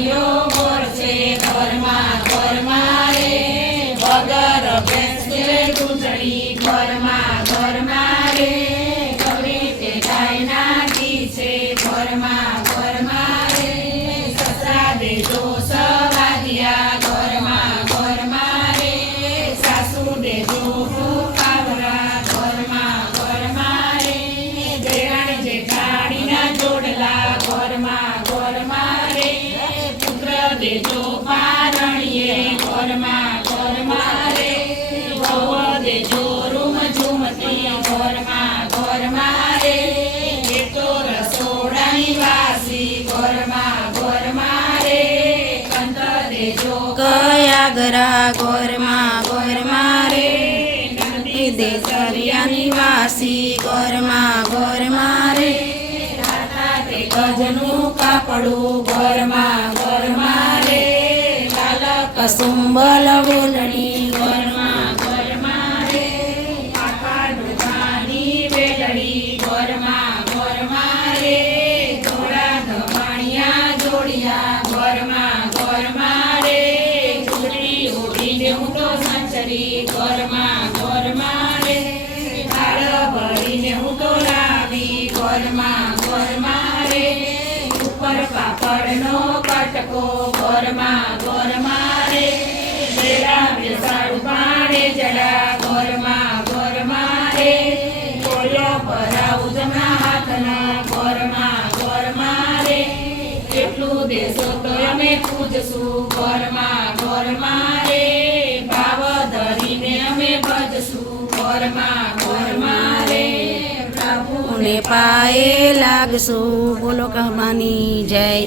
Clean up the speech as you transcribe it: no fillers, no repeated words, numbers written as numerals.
ઘણીઓ બોલશે ઘરમાં ઘરમાં રે વગર બેસશે ગુંજણી ઘરમાં ઘરમાં રે ગમે તે ગાયના ગીત છે ઘરમાં ઘરમાં રે સસરા દેજો સવાદિયા ઘરમાં ઘરમાં રે સાસુ દેજો કાવરા ઘરમાં ઘરમાં રે દેરાણી જેઠાણીના જોડલા ઘરમાં ઘરમાં રે પુત્ર દેજો પારણીએ ઘરમાં ઘરમાં રે વહુ દેજો રૂમ ઝુમતી ઘરમાં ઘરમાં રે એ તો રસોડાની વાસી ઘરમાં ઘરમાં રે કંત દેજો કયાગરા ઘરમાં ઘરમાં રે દેસરિયાની વાસી ઘરમાં ઘરમાં રે તે ગજનું કાપડું ઘરમાં ઘરમાં રે લાલ કસુંબલ બોલણી ઘરમાં ઘરમાં રે આખા દુધાની વેલડી ઘરમાં ઘરમાં રે થોડા ધમાણિયા જોડિયા ઘરમાં ઘરમાં રે ચૂડી ઉડીને હું તો સંચરી ઘરમાં ઘરમાં રે થાળ ભરીને હું તો લાવી ઘરમાં ઘરમાં રે ઉપર પાપડનો કટકો ઘરમાં ઘરમાં રે બેરા બેસાડું પાણે જડા ઘરમાં ઘરમાં રે કોળિયો ભરાવું જમણા હાથના ઘરમાં ઘરમાં રે એટલું દેશો તો અમે પૂજશું ઘરમાં ઘરમાં રે ભાવ ધરીને અમે ભજશું ઘરમાં ઘરમાં રે પ્રભુ ને પાયે લાગશું. બોલો કહાની જય.